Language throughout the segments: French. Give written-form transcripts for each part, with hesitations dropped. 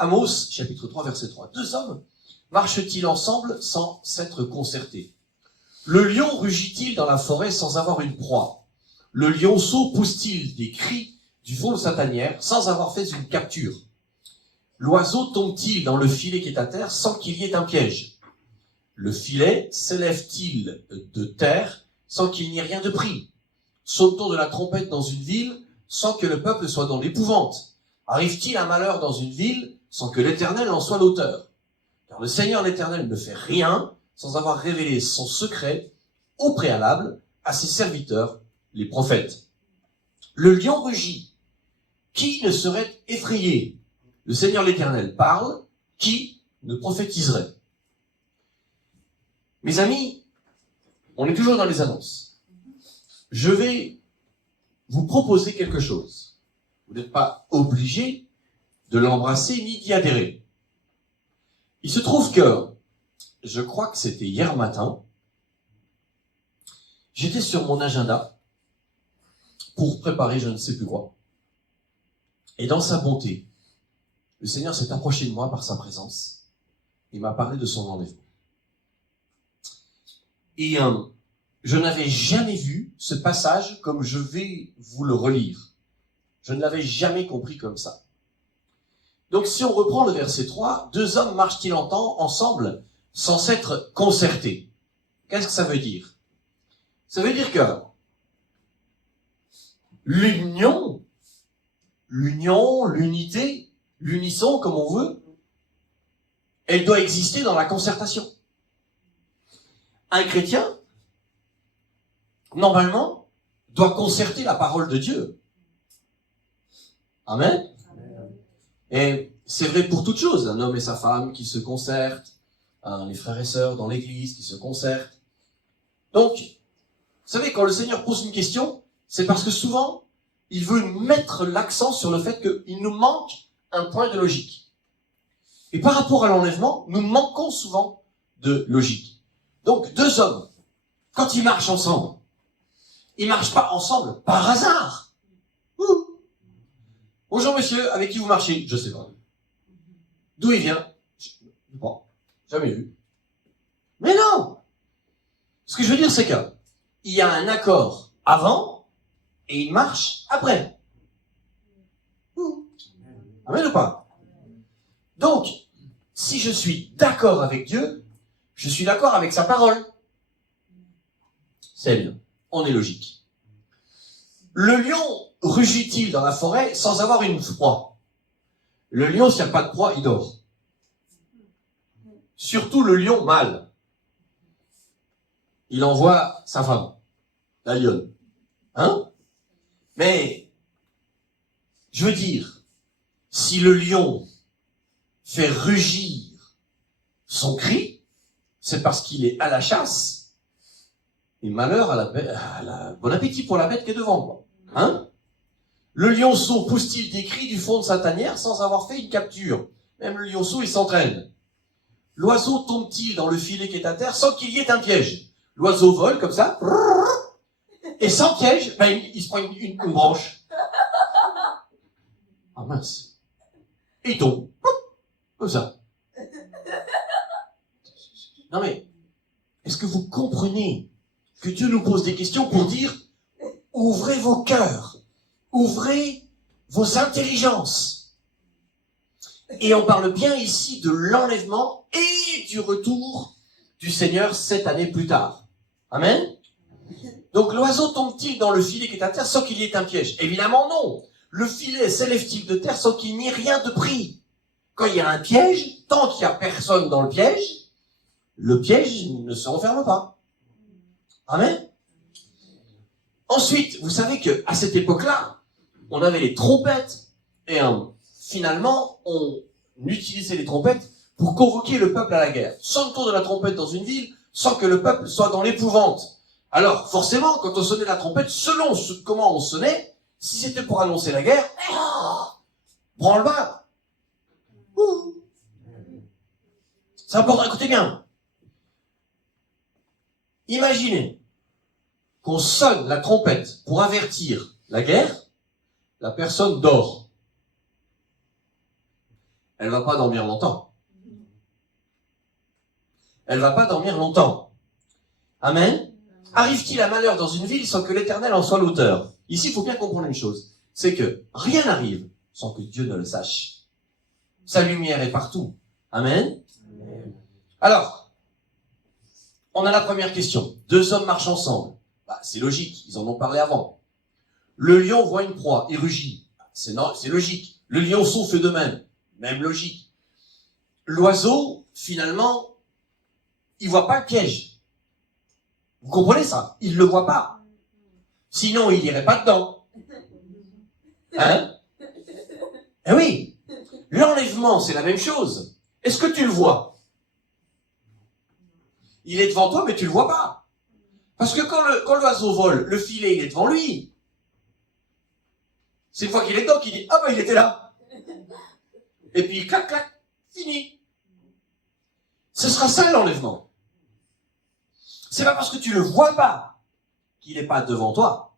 Amos, chapitre 3, verset 3. Deux hommes marchent-ils ensemble sans s'être concertés? Le lion rugit-il dans la forêt sans avoir une proie? Le lionceau pousse-t-il des cris du fond de sa tanière sans avoir fait une capture? L'oiseau tombe-t-il dans le filet qui est à terre sans qu'il y ait un piège? Le filet s'élève-t-il de terre sans qu'il n'y ait rien de pris? Saute-t-on de la trompette dans une ville sans que le peuple soit dans l'épouvante? Arrive-t-il un malheur dans une ville sans que l'Éternel en soit l'auteur? Car le Seigneur l'Éternel ne fait rien sans avoir révélé son secret au préalable à ses serviteurs, les prophètes. Le lion rugit. Qui ne serait effrayé? Le Seigneur l'Éternel parle. Qui ne prophétiserait? Mes amis, on est toujours dans les annonces. Je vais vous proposer quelque chose. Vous n'êtes pas obligé de l'embrasser ni d'y adhérer. Il se trouve que, je crois que c'était hier matin, j'étais sur mon agenda pour préparer je ne sais plus quoi. Et dans sa bonté, le Seigneur s'est approché de moi par sa présence et m'a parlé de son enlèvement. Et je n'avais jamais vu ce passage comme je vais vous le relire. Je ne l'avais jamais compris comme ça. Donc si on reprend le verset 3, deux hommes marchent-ils ensemble sans s'être concertés? Qu'est-ce que ça veut dire? Ça veut dire que l'union, l'unité, l'unisson, comme on veut, elle doit exister dans la concertation. Un chrétien, normalement, doit concerter la parole de Dieu. Amen. Et c'est vrai pour toutes choses. Un homme et sa femme qui se concertent, les frères et sœurs dans l'église qui se concertent. Donc, vous savez, quand le Seigneur pose une question, c'est parce que souvent, il veut mettre l'accent sur le fait qu'il nous manque un point de logique. Et par rapport à l'enlèvement, nous manquons souvent de logique. Donc, deux hommes, quand ils marchent ensemble, ils marchent pas ensemble par hasard. Bonjour monsieur, avec qui vous marchez? Je sais pas. D'où il vient? Bon, jamais vu. Mais non! Ce que je veux dire, c'est que il y a un accord avant et il marche après. Amen ou pas? Donc, si je suis d'accord avec Dieu, je suis d'accord avec sa parole. C'est bien. On est logique. Le lion rugit-il dans la forêt sans avoir une proie? Le lion, s'il n'y a pas de proie, il dort. Surtout le lion mâle. Il envoie sa femme, la lionne. Hein? Mais, je veux dire, si le lion fait rugir son cri, c'est parce qu'il est à la chasse. Et malheur bon appétit pour la bête qui est devant, quoi. Hein? Le lionceau pousse-t-il des cris du fond de sa tanière sans avoir fait une capture? Même le lionceau, il s'entraîne. L'oiseau tombe-t-il dans le filet qui est à terre sans qu'il y ait un piège? L'oiseau vole comme ça, et sans piège, il se prend une branche. Ah mince. Et il tombe. Comme ça. Non mais, est-ce que vous comprenez que Dieu nous pose des questions pour dire, ouvrez vos cœurs, ouvrez vos intelligences. Et on parle bien ici de l'enlèvement et du retour du Seigneur 7 années plus tard. Amen. Donc l'oiseau tombe-t-il dans le filet qui est à terre sans qu'il y ait un piège? Évidemment non. Le filet s'élève-t-il de terre sans qu'il n'y ait rien de pris? Quand il y a un piège, tant qu'il n'y a personne dans le piège ne se referme pas. Amen. Ensuite, vous savez que à cette époque-là, on avait les trompettes et finalement, on utilisait les trompettes pour convoquer le peuple à la guerre. Sans le tour de la trompette dans une ville, sans que le peuple soit dans l'épouvante. Alors, forcément, quand on sonnait la trompette, selon comment on sonnait, si c'était pour annoncer la guerre, branle-bas. C'est important, écoutez bien. Imaginez qu'on sonne la trompette pour avertir la guerre, la personne dort. elle va pas dormir longtemps. Elle va pas dormir longtemps. Amen. Arrive-t-il un malheur dans une ville sans que l'Éternel en soit l'auteur? Ici, il faut bien comprendre une chose. C'est que rien n'arrive sans que Dieu ne le sache. Sa lumière est partout. Amen. Alors, on a la première question. Deux hommes marchent ensemble. C'est logique, ils en ont parlé avant. Le lion voit une proie, il rugit. C'est logique. Le lionceau fait de même. Même logique. L'oiseau, finalement, il voit pas le piège. Vous comprenez ça? Il le voit pas. Sinon, il irait pas dedans. Hein? Eh oui. L'enlèvement, c'est la même chose. Est-ce que tu le vois? Il est devant toi, mais tu le vois pas. Parce que quand l'oiseau vole, le filet, il est devant lui. C'est une fois qu'il est dedans qu'il dit, ah ben il était là. Et puis, clac, clac, fini. Ce sera ça l'enlèvement. C'est pas parce que tu le vois pas qu'il n'est pas devant toi.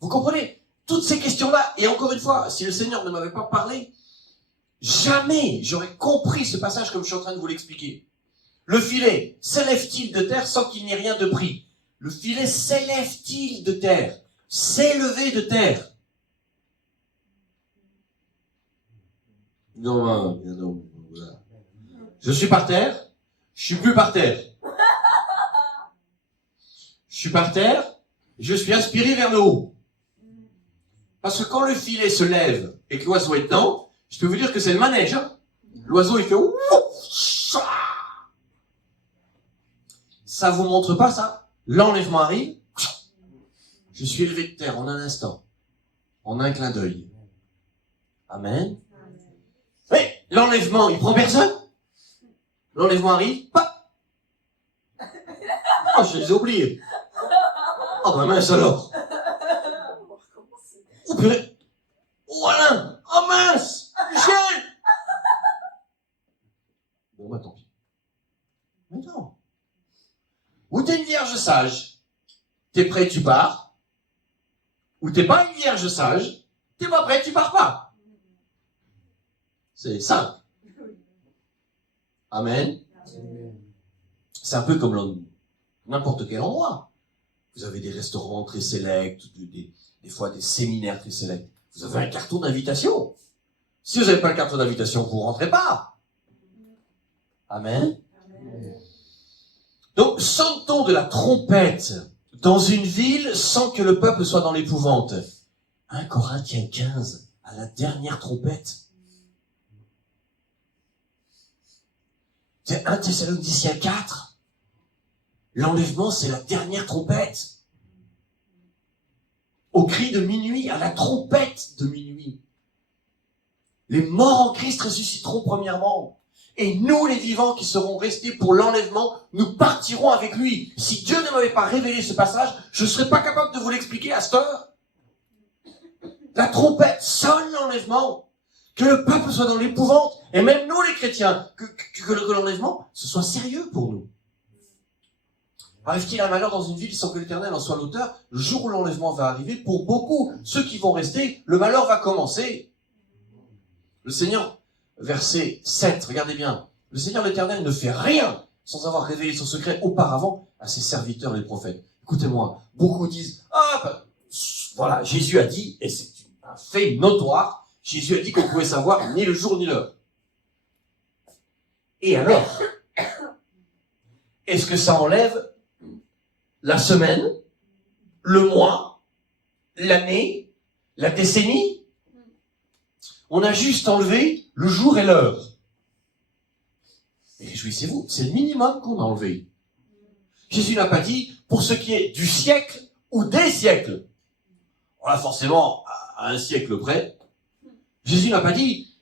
Vous comprenez? Toutes ces questions-là, et encore une fois, si le Seigneur ne m'avait pas parlé, jamais j'aurais compris ce passage comme je suis en train de vous l'expliquer. Le filet s'élève-t-il de terre sans qu'il n'y ait rien de pris? Le filet s'élève-t-il de terre? S'élever de terre? Non, voilà. Je suis par terre, je suis plus par terre. Je suis par terre, je suis aspiré vers le haut. Parce que quand le filet se lève et que l'oiseau est dedans, je peux vous dire que c'est le manège. Hein. L'oiseau, il fait... Ça vous montre pas ça? L'enlèvement arrive, je suis élevé de terre en un instant, en un clin d'œil. Amen. Mais l'enlèvement, il prend personne. L'enlèvement arrive, pas. Oh, je les ai oubliés. Oh ben mince alors. Oh purée. Oh Alain. Oh mince. Michel. Bon bah tant pis. Mais non. Ou t'es une vierge sage, t'es prêt, tu pars. Ou t'es pas une vierge sage, t'es pas prêt, tu pars pas. C'est simple. Amen. C'est un peu comme dans n'importe quel endroit. Vous avez des restaurants très sélects, des fois des séminaires très sélects. Vous avez un carton d'invitation. Si vous n'avez pas le carton d'invitation, vous rentrez pas. Amen. Donc, sonne-t-on de la trompette dans une ville sans que le peuple soit dans l'épouvante? 1 Corinthiens 15, à la dernière trompette. C'est 1 Thessaloniciens 4. L'enlèvement, c'est la dernière trompette. Au cri de minuit, à la trompette de minuit. Les morts en Christ ressusciteront premièrement. Et nous, les vivants qui serons restés pour l'enlèvement, nous partirons avec lui. Si Dieu ne m'avait pas révélé ce passage, je ne serais pas capable de vous l'expliquer à cette heure. La trompette sonne l'enlèvement. Que le peuple soit dans l'épouvante. Et même nous, les chrétiens, que l'enlèvement, ce soit sérieux pour nous. Arrive-t-il un malheur dans une ville sans que l'Éternel en soit l'auteur? Le jour où l'enlèvement va arriver, pour beaucoup, ceux qui vont rester, le malheur va commencer. Le Seigneur, verset 7, regardez bien. Le Seigneur l'Éternel ne fait rien sans avoir révélé son secret auparavant à ses serviteurs les prophètes. Écoutez-moi, beaucoup disent, voilà, Jésus a dit, et c'est un fait notoire, Jésus a dit qu'on pouvait savoir ni le jour ni l'heure. Et alors, est-ce que ça enlève la semaine, le mois, l'année, la décennie? On a juste enlevé le jour et l'heure. Et réjouissez-vous, c'est le minimum qu'on a enlevé. Jésus n'a pas dit pour ce qui est du siècle ou des siècles. Voilà, forcément, à un siècle près. Jésus n'a pas dit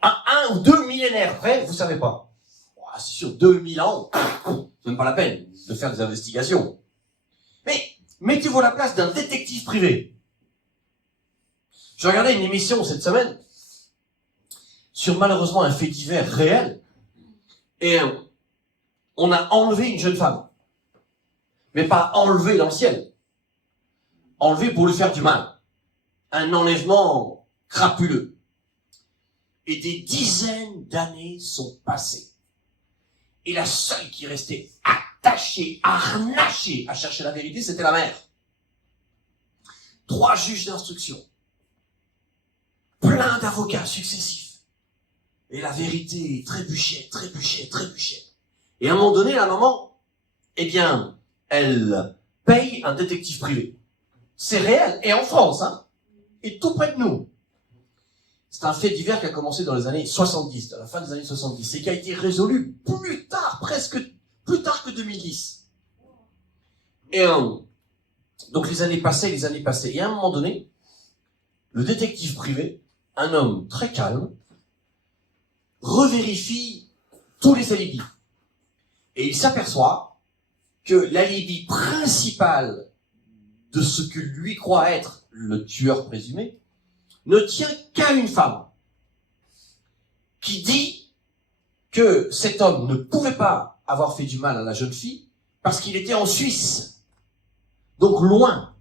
à 1 ou 2 millénaires près, vous savez pas. C'est sûr, 2000 ans, c'est même pas la peine de faire des investigations. Mais mettez-vous à la place d'un détective privé. Je regardais une émission cette semaine sur malheureusement un fait divers réel. Et on a enlevé une jeune femme. Mais pas enlevé dans le ciel. Enlevé pour lui faire du mal. Un enlèvement crapuleux. et des dizaines d'années sont passées. Et la seule qui restait attachée, harnachée à chercher la vérité, c'était la mère. 3 juges d'instruction, plein d'avocats successifs. Et la vérité trébuchait, trébuchait, trébuchait. Et à un moment donné, la maman, eh bien, elle paye un détective privé. C'est réel, et en France, hein, et tout près de nous. C'est un fait divers qui a commencé dans les années 70, à la fin des années 70, et qui a été résolu plus tard, presque plus tard que 2010. Et donc les années passaient, et à un moment donné, le détective privé, un homme très calme, revérifie tous les alibis. Et il s'aperçoit que l'alibi principal de ce que lui croit être le tueur présumé ne tient qu'à une femme qui dit que cet homme ne pouvait pas avoir fait du mal à la jeune fille parce qu'il était en Suisse, donc loin.